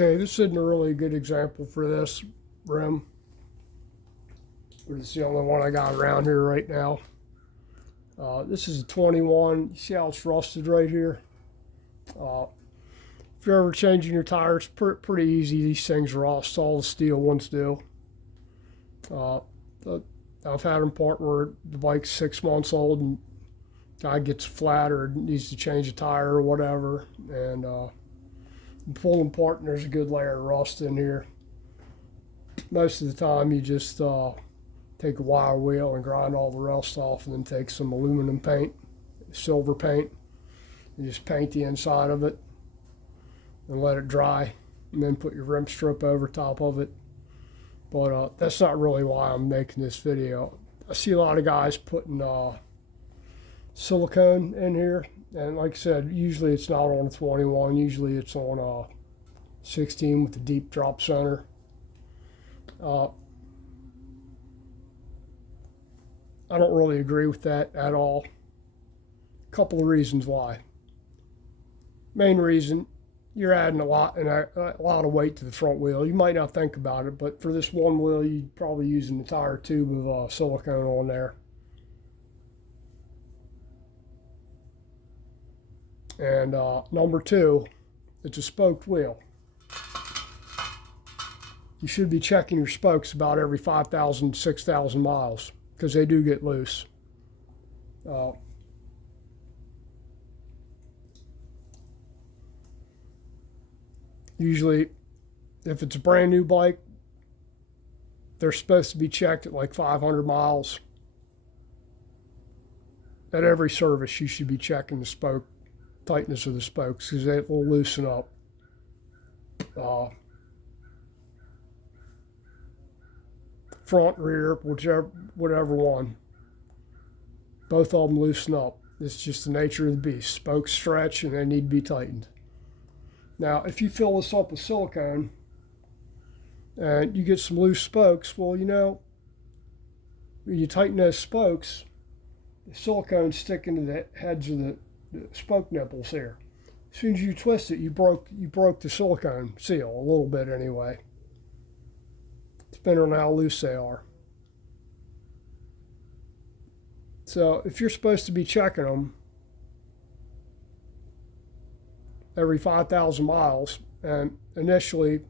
Okay, this isn't a really good example for this rim, but it's the only one I got around here right now. This is a 21. You see how it's rusted right here? If you're ever changing your tires, pretty easy. These things rust. All the steel ones do. I've had them part where the bike's 6 months old and guy gets flat or needs to change a tire or whatever, and pull them apart and there's a good layer of rust in here. Most of the time you just take a wire wheel and grind all the rust off, and then take some aluminum paint, silver paint, and just paint the inside of it and let it dry, and then put your rim strip over top of it. But that's not really why I'm making this video. I see a lot of guys putting silicone in here, and like I said, usually it's not on a 21, usually it's on a 16 with a deep drop center. I don't really agree with that at all. A couple of reasons why. Main reason, you're adding a lot of weight to the front wheel. You might not think about it, but for this one wheel, you're probably using the entire tube of silicone on there. And number two, it's a spoked wheel. You should be checking your spokes about every 5,000, 6,000 miles, because they do get loose. Usually, if it's a brand new bike, they're supposed to be checked at like 500 miles. At every service, you should be checking the spoke tightness of the spokes, because they will loosen up. Front, rear, whatever one. Both of them loosen up. It's just the nature of the beast. Spokes stretch and they need to be tightened. Now, if you fill this up with silicone and you get some loose spokes, well, you know, when you tighten those spokes, the silicone stick into the heads of the spoke nipples here. As soon as you twist it, you broke the silicone seal a little bit anyway, depending on how loose they are. So if you're supposed to be checking them every 5,000 miles, and initially,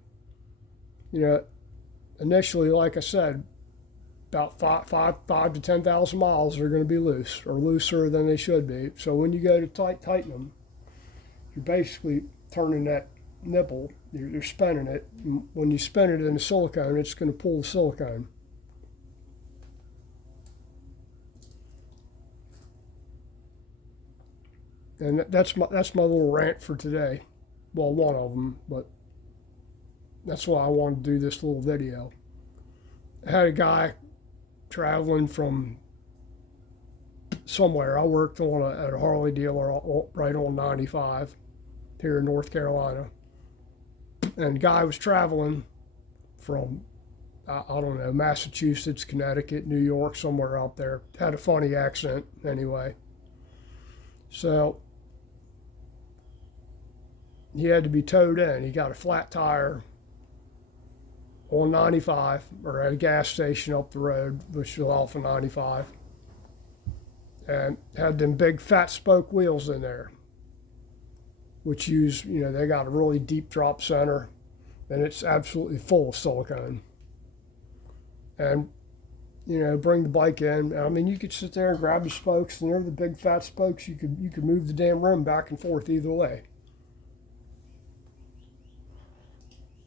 like I said, about five to 10,000 miles are going to be loose, or looser than they should be. So when you go to tighten them, you're basically turning that nipple, you're spinning it. When you spin it in the silicone, it's going to pull the silicone. And that's my little rant for today. Well, one of them, but that's why I wanted to do this little video. I had a guy traveling from somewhere. I worked at a Harley dealer right on 95 here in North Carolina. And the guy was traveling from, I don't know, Massachusetts, Connecticut, New York, somewhere out there. Had a funny accent anyway. So he had to be towed in. He got a flat tire on 95, or at a gas station up the road, which was off of 95. And had them big fat spoke wheels in there, which use, they got a really deep drop center, and it's absolutely full of silicone. And, bring the bike in. I mean, you could sit there and grab the spokes, and they're the big fat spokes. You could move the damn rim back and forth either way.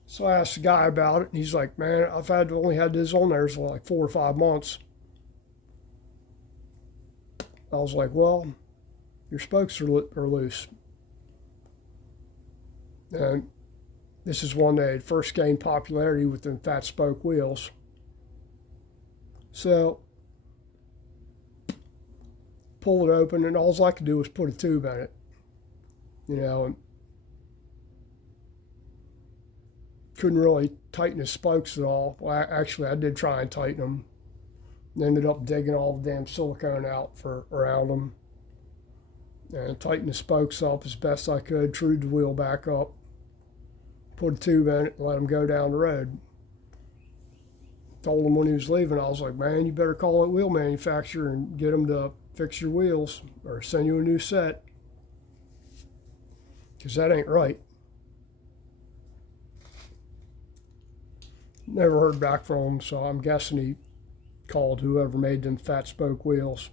So I asked the guy about it, and he's like, man, I've only had this on there for like 4 or 5 months. I was like, well, your spokes are loose. And this is when they had first gained popularity with them fat spoke wheels. So, pull it open, and all I could do was put a tube in it, and couldn't really tighten the spokes at all. Well, actually, I did try and tighten them. Ended up digging all the damn silicone out around them, and tightened the spokes up as best I could, trued the wheel back up, put a tube in it and let him go down the road. Told him when he was leaving, I was like, man, you better call that wheel manufacturer and get them to fix your wheels or send you a new set, because that ain't right. Never heard back from him, so I'm guessing he called whoever made them fat spoke wheels,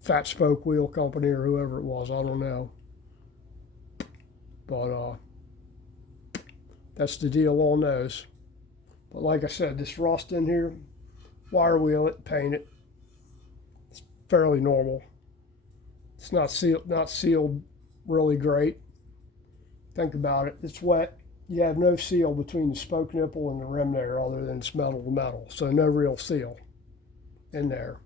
Fat Spoke Wheel Company, or whoever it was. I don't know. But that's the deal on those. But like I said, this rust in here, wire wheel it, paint it. It's fairly normal. It's not sealed really great. Think about it. It's wet. You have no seal between the spoke nipple and the rim there other than it's metal to metal. So no real seal in there.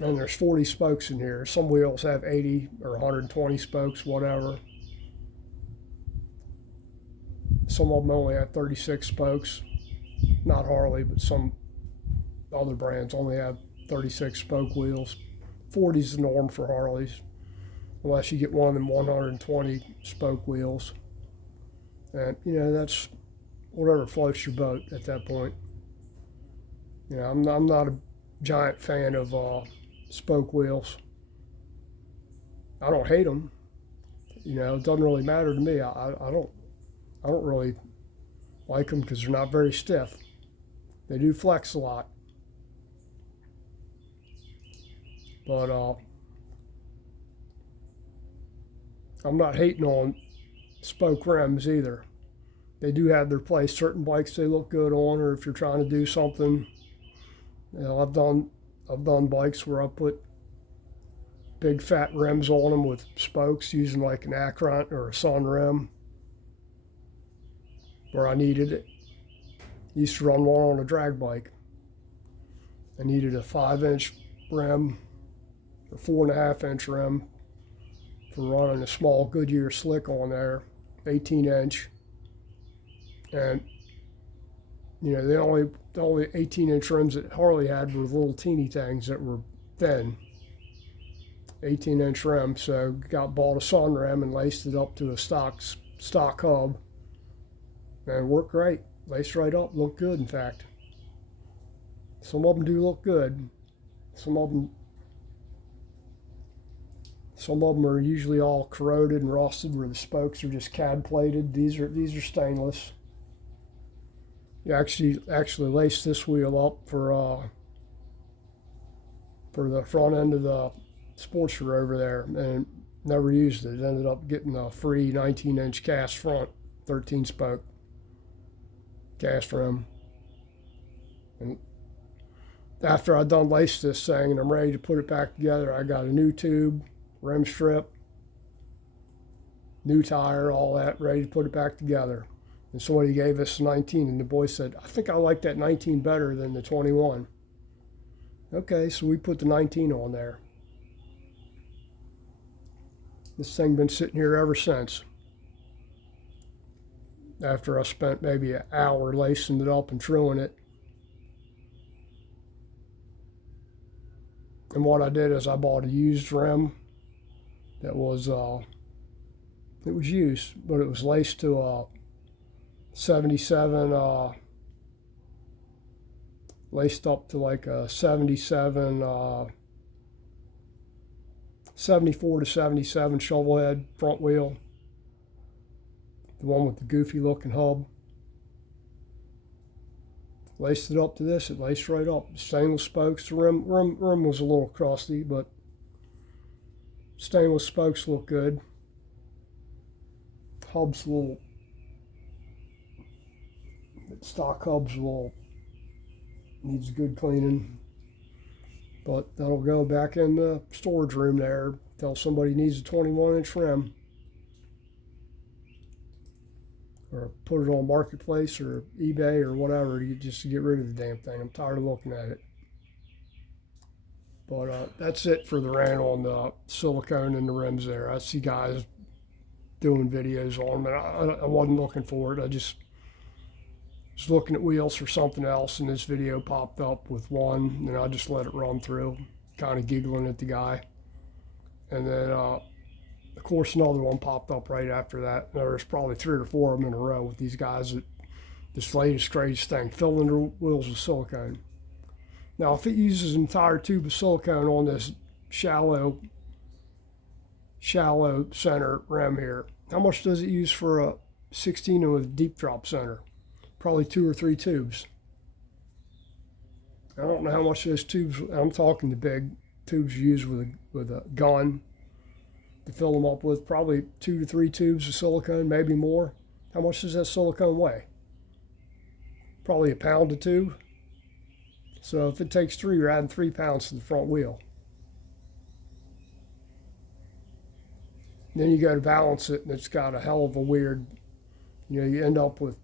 And there's 40 spokes in here. Some wheels have 80 or 120 spokes, whatever. Some of them only have 36 spokes. Not Harley, but some other brands only have 36 spoke wheels. 40 is the norm for Harleys, unless you get one of them 120 spoke wheels. And, you know, that's whatever floats your boat at that point. You know, I'm not a giant fan of spoke wheels. I don't hate them. You know, it doesn't really matter to me. I don't really like them because they're not very stiff. They do flex a lot. But I'm not hating on spoke rims either. They do have their place. Certain bikes they look good on, or if you're trying to do something. You know, I've done bikes where I put big fat rims on them with spokes using like an Akron or a Sun rim where I needed it. Used to run one on a drag bike. I needed a 5-inch rim or 4.5-inch rim for running a small Goodyear slick on there, 18-inch. And you know, the only 18-inch rims that Harley had were little teeny things that were thin, 18-inch rim. So bought a Sun rim and laced it up to a stock hub, and it worked great. Laced right up, looked good. In fact, some of them do look good. Some of them are usually all corroded and rusted, where the spokes are just cad plated. These are stainless. You actually laced this wheel up for the front end of the Sportster over there, and never used it. Ended up getting a free 19-inch cast front, 13-spoke cast rim. And after I done laced this thing and I'm ready to put it back together, I got a new tube, rim strip, new tire, all that, ready to put it back together. And somebody gave us 19, and the boy said, I think I like that 19 better than the 21. Okay, so we put the 19 on there. This thing been sitting here ever since. After I spent maybe an hour lacing it up and trilling it. And what I did is I bought a used rim that was, it was used, but it was laced to a 77, laced up to like a 77, 74 to 77 shovel head front wheel. The one with the goofy looking hub. Laced it up to this, it laced right up. Stainless spokes, the rim was a little crusty, but stainless spokes look good. Hub's a little, stock hub's a little, needs good cleaning. But that'll go back in the storage room there until somebody needs a 21-inch rim. Or put it on Marketplace or eBay or whatever, just to get rid of the damn thing. I'm tired of looking at it. But that's it for the rant on the silicone and the rims there. I see guys doing videos on them, and I wasn't looking for it. I just was looking at wheels for something else, and this video popped up with one, and I just let it run through, kind of giggling at the guy. And then Of course, another one popped up right after that. There's probably 3 or 4 of them in a row with these guys that this latest greatest thing, filling their wheels with silicone. Now, if it uses an entire tube of silicone on this shallow center rim here, how much does it use for a 16 with a deep drop center? Probably 2 or 3 tubes. I don't know how much those tubes, I'm talking the big tubes you use with a gun to fill them up with, probably 2 to 3 tubes of silicone, maybe more. How much does that silicone weigh? Probably a pound or 2. So if it takes 3, you're adding 3 pounds to the front wheel. Then you go to balance it, and it's got a hell of a weird, you end up with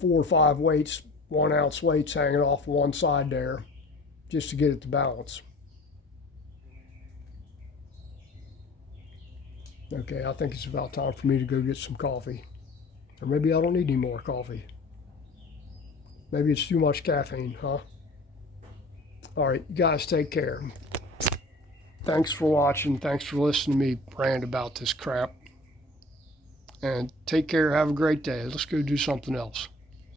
4 or 5 weights, 1 ounce weights hanging off one side there just to get it to balance. Okay, I think it's about time for me to go get some coffee. Or maybe I don't need any more coffee. Maybe it's too much caffeine, huh? All right, you guys take care. Thanks for watching. Thanks for listening to me rant about this crap. And take care. Have a great day. Let's go do something else.